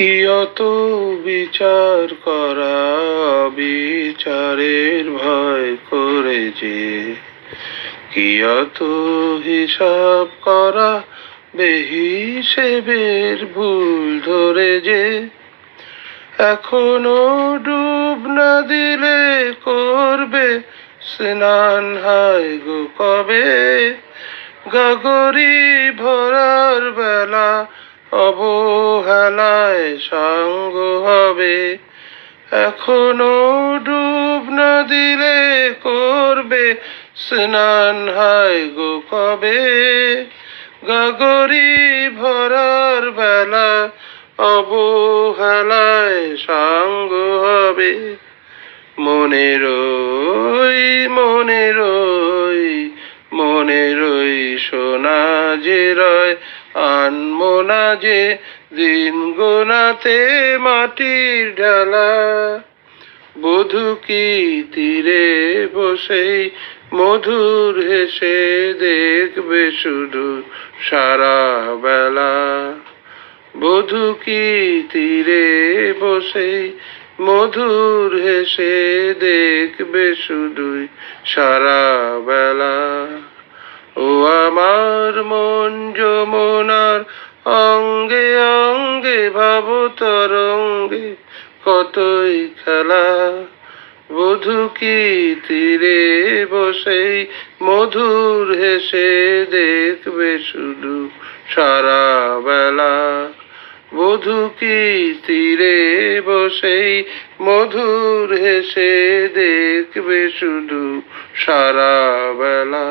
কি অত বিচার করা, বিচারের ভয় করে যে কি অত হিসাব করা, বেহিসেবের ভুল ধরে যে এখনও ডুব না দিলে করবে, স্নান হায় গো কবে? গাগরি ভরার বেলা অবহেলায় সাঙ্গ হবে। এখনও ডুব না দিলে করবে স্নান। হায় গো কবে? গাগরি ভরার বেলা অবহেলায় সাঙ্গ হবে। মনের রই মনে রই মনে রই সোনা যে রয়, আনমো না যে দিন গোনাতে মাটির ঢালা বধু কি তীরে বসেই মধুর হেসে দেখবে শুধু সারা বেলা? বধু কি তীরে বসেই মধুর হেসে দেখবে শুধুই সারা বেলা? ও আমার মন ভাব তরঙ্গে কতই খেলা। বধু কি তীরে বসেই মধুর হেসে দেখবে শুধু সারা বেলা বধু কি তীরে বসেই মধুর হেসে দেখবে শুধু সারা বেলা